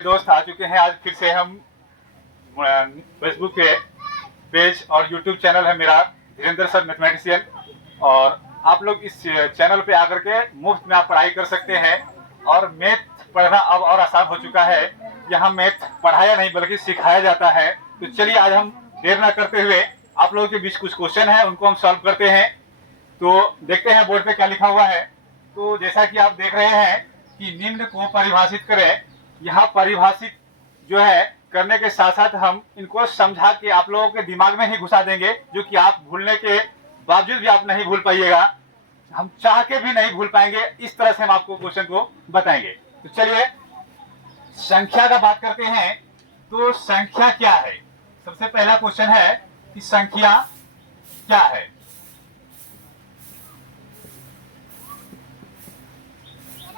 दोस्त आ चुके हैं। आज फिर से हम फेसबुक पे पेज और यूट्यूब चैनल है मेरा धीरेन्द्र सर मैथमेटिशियन, और आप लोग इस चैनल पे आकर के मुफ्त में आप पढ़ाई कर सकते हैं। और मैथ पढ़ना अब और आसान हो चुका है। यहाँ मैथ पढ़ाया नहीं बल्कि सिखाया जाता है। तो चलिए आज हम देर ना करते हुए आप लोगों के बीच कुछ क्वेश्चन है उनको हम सॉल्व करते हैं। तो देखते हैं बोर्ड पे क्या लिखा हुआ है। तो जैसा कि आप देख रहे हैं कि निम्न को परिभाषित करें। यहाँ परिभाषित जो है करने के साथ साथ हम इनको समझा के आप लोगों के दिमाग में ही घुसा देंगे, जो कि आप भूलने के बावजूद भी आप नहीं भूल पाइएगा। हम चाह के भी नहीं भूल पाएंगे। इस तरह से हम आपको क्वेश्चन को बताएंगे। तो चलिए संख्या का बात करते हैं। तो संख्या क्या है? सबसे पहला क्वेश्चन है कि संख्या क्या है।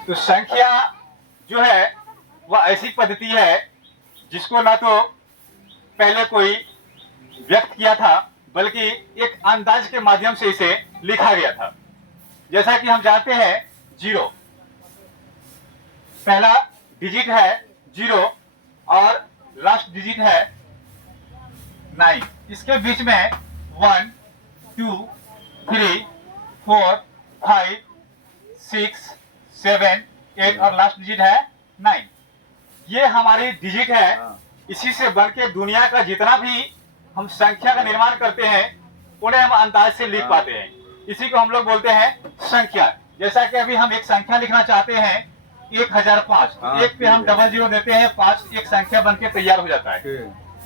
तो संख्या जो है वह ऐसी पद्धति है जिसको ना तो पहले कोई व्यक्त किया था बल्कि एक अंदाज के माध्यम से इसे लिखा गया था। जैसा कि हम जानते हैं जीरो, पहला डिजिट है जीरो और लास्ट डिजिट है 9। इसके बीच में 1 2 3 4 5 6 7 8 और लास्ट डिजिट है 9। ये हमारी डिजिट है। इसी से बढ़ के दुनिया का जितना भी हम संख्या का निर्माण करते हैं उन्हें हम अंदाज से लिख पाते हैं। इसी को हम लोग बोलते हैं संख्या। जैसा कि अभी हम एक संख्या लिखना चाहते हैं 1005, एक पे हम डबल जीरो देते हैं, 5 एक संख्या बनके तैयार हो जाता है।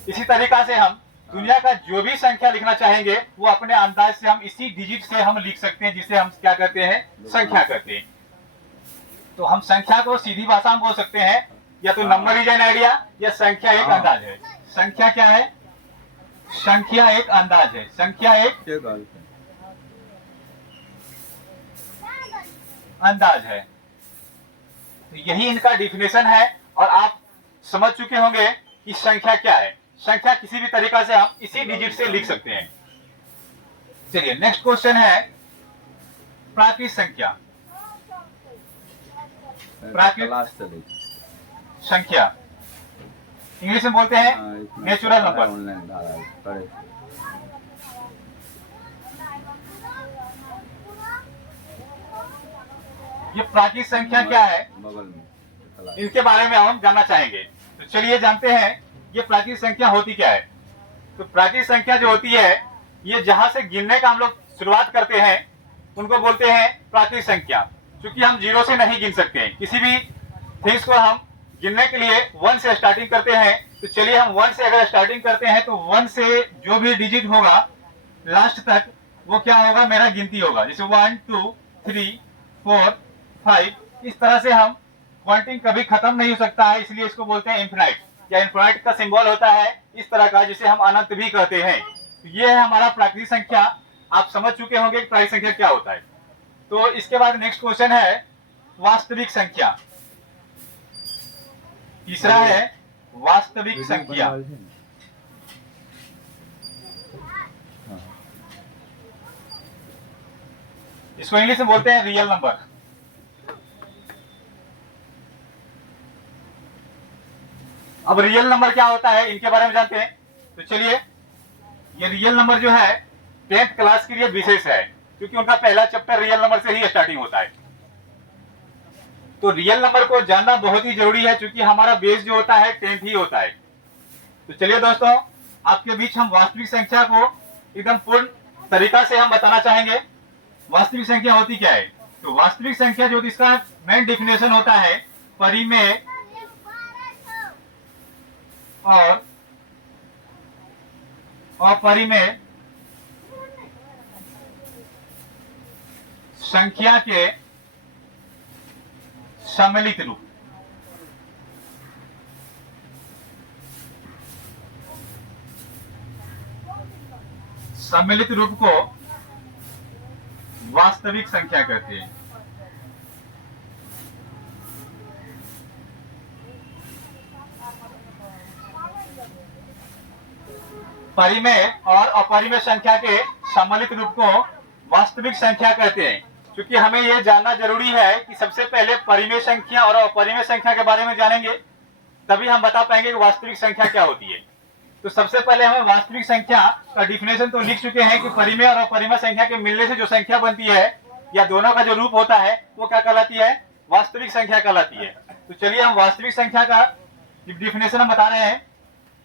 इसी तरीका से हम दुनिया का जो भी संख्या लिखना चाहेंगे वो अपने अंदाज से हम इसी डिजिट से हम लिख सकते हैं, जिसे हम क्या कहते हैं, संख्या कहते हैं। तो हम संख्या को सीधी भाषा में बोल सकते हैं या तो नंबर इज एन आइडिया या संख्या एक अंदाज है। संख्या क्या है? संख्या एक अंदाज है। संख्या एक अंदाज है। तो यही इनका डिफिनेशन है और आप समझ चुके होंगे कि संख्या क्या है। संख्या किसी भी तरीका से हम इसी डिजिट से लिख सकते हैं। चलिए नेक्स्ट क्वेश्चन है प्राकृत संख्या। प्राकृत संख्या इंग्लिश में बोलते हैं नेचुरल नंबर। ये प्राकृत संख्या क्या है, इनके बारे में हम जानना चाहेंगे। तो चलिए जानते हैं ये प्राकृत संख्या होती क्या है। तो प्राकृत संख्या जो होती है ये जहां से गिनने का हम लोग शुरुआत करते हैं उनको बोलते हैं प्राकृत संख्या। क्योंकि हम जीरो से नहीं गिन सकते हैं, किसी भी थिंग्स को हम गिनने के लिए 1 से स्टार्टिंग करते हैं। तो चलिए हम 1 से अगर स्टार्टिंग करते हैं तो 1 से जो भी डिजिट होगा लास्ट तक वो क्या होगा, मेरा गिनती होगा। जैसे 1 2 3 4 5, इस तरह से हम काउंटिंग कभी खत्म नहीं हो सकता है, इसलिए इसको बोलते हैं इनफिनाइट। या इनफिनाइट का सिंबल होता है इस तरह का, जिसे हम अनंत भी कहते हैं। तो ये है हमारा प्राकृत संख्या। आप समझ चुके होंगे कि प्राकृत संख्या क्या होता है। तो इसके बाद नेक्स्ट क्वेश्चन है वास्तविक संख्या। तीसरा है वास्तविक संख्या। इसको इंग्लिश में बोलते हैं रियल नंबर। अब रियल नंबर क्या होता है इनके बारे में जानते हैं। तो चलिए ये रियल नंबर जो है 10th क्लास के लिए विशेष है, क्योंकि उनका पहला चैप्टर रियल नंबर से ही स्टार्टिंग होता है। तो रियल नंबर को जानना बहुत ही जरूरी है, क्योंकि हमारा बेस जो होता है 10th ही होता है। तो चलिए दोस्तों आपके बीच हम वास्तविक संख्या को एकदम पूर्ण तरीका से हम बताना चाहेंगे। वास्तविक संख्या होती क्या है। तो वास्तविक संख्या जो इसका मेन डिफिनेशन होता है परिमेय और अपरिमेय संख्या के सम्मिलित रूप। सम्मिलित रूप को वास्तविक संख्या कहते हैं। परिमेय और अपरिमेय संख्या के सम्मिलित रूप को वास्तविक संख्या कहते हैं। क्योंकि हमें यह जानना जरूरी है कि सबसे पहले परिमेय संख्या और अपरिमेय संख्या के बारे में जानेंगे, तभी हम बता पाएंगे कि वास्तविक संख्या क्या होती है। तो सबसे पहले हमें वास्तविक संख्या का डिफिनेशन तो लिख चुके हैं कि परिमेय और अपरिमेय संख्या के मिलने से जो संख्या बनती है या दोनों का जो रूप होता है वो क्या कहलाती है, वास्तविक संख्या कहलाती है। तो चलिए हम वास्तविक संख्या का डिफिनेशन हम बता रहे हैं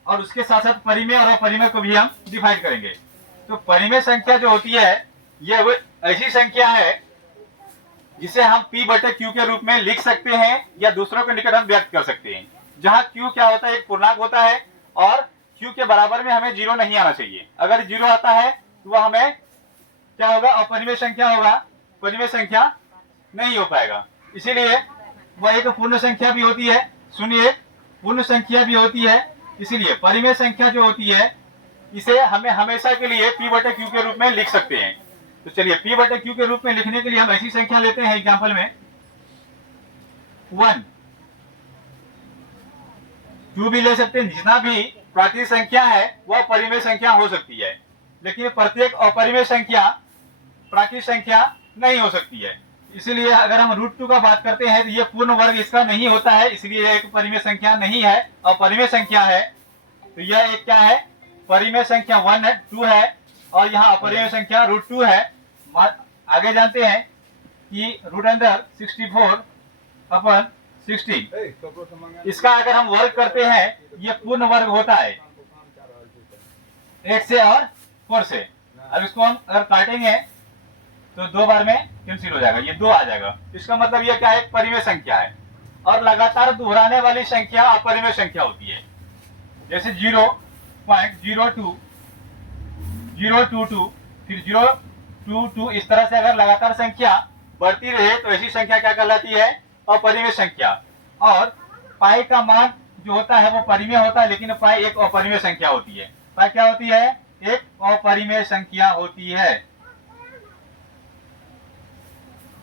और उसके साथ साथ परिमेय और अपरिमेय को भी हम डिफाइन करेंगे। तो परिमेय संख्या जो होती है यह वो ऐसी संख्या है जिसे हम P बटे Q के रूप में लिख सकते हैं या दूसरों के निकट हम व्यक्त कर सकते हैं, जहां Q क्या होता है, एक पूर्णांक होता है और Q के बराबर में हमें जीरो नहीं आना चाहिए। अगर जीरो आता है तो वह हमें क्या होगा, अपरिमेय संख्या होगा, परिमेय संख्या नहीं हो पाएगा। इसीलिए वह एक पूर्ण संख्या भी होती है, सुनिए पूर्ण संख्या भी होती है। इसीलिए परिमेय संख्या जो होती है इसे हमें हमेशा के लिए P बटे Q के रूप में लिख सकते हैं। तो चलिए P बटे Q के रूप में लिखने के लिए हम ऐसी संख्या लेते हैं एग्जाम्पल में 1, 2 भी ले सकते हैं। जितना भी प्राकृतिक संख्या है वह परिमेय संख्या हो सकती है, लेकिन प्रत्येक अपरिमेय संख्या प्राकृतिक संख्या नहीं हो सकती है। इसलिए अगर हम √2 का बात करते हैं तो यह पूर्ण वर्ग इसका नहीं होता है, इसलिए यह एक परिमेय संख्या नहीं है, अपरिमेय संख्या है। तो यह एक क्या है, परिमेय संख्या 1 है, 2 है और यहाँ अपरिमेय संख्या √2 है। आगे जानते हैं कि रूट अंदर 64/16, इसका अगर हम वर्ग करते हैं ये पूर्ण वर्ग होता है 8 से और 4 से। अब इसको हम अगर काटेंगे तो 2 बार में कैंसिल हो जाएगा, ये 2 आ जाएगा। इसका मतलब ये क्या है, एक परिमेय संख्या है। और लगातार दोहराने वाली संख्या अपरिमेय संख्या होती है, जैसे 0.02, 022, फिर 022, इस तरह से अगर लगातार संख्या बढ़ती रहे तो ऐसी संख्या क्या कहलाती है, अपरिमेय संख्या। और पाई का मान जो होता है वो परिमेय होता है, लेकिन पाई एक अपरिमेय संख्या होती है। पाई क्या होती है, एक अपरिमेय संख्या होती है।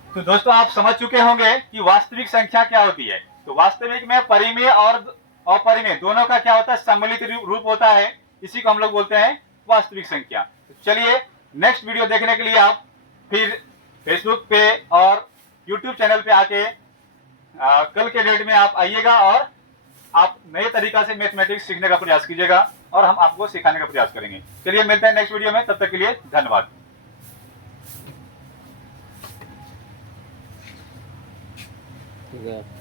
तो दोस्तों आप समझ चुके होंगे कि वास्तविक संख्या क्या होती है। तो वास्तविक में परिमेय और अपरिमेय दोनों का क्या होता है, सम्मिलित रूप होता है, इसी को हम लोग बोलते हैं वास्तविक संख्या। तो चलिए नेक्स्ट वीडियो देखने के लिए आप फिर फेसबुक पे और यूट्यूब चैनल पे आके कल के डेट में आप आइएगा और आप नए तरीका से मैथमेटिक्स सीखने का प्रयास कीजिएगा और हम आपको सिखाने का प्रयास करेंगे। चलिए मिलते हैं नेक्स्ट वीडियो में, तब तक के लिए धन्यवाद। ठीक है।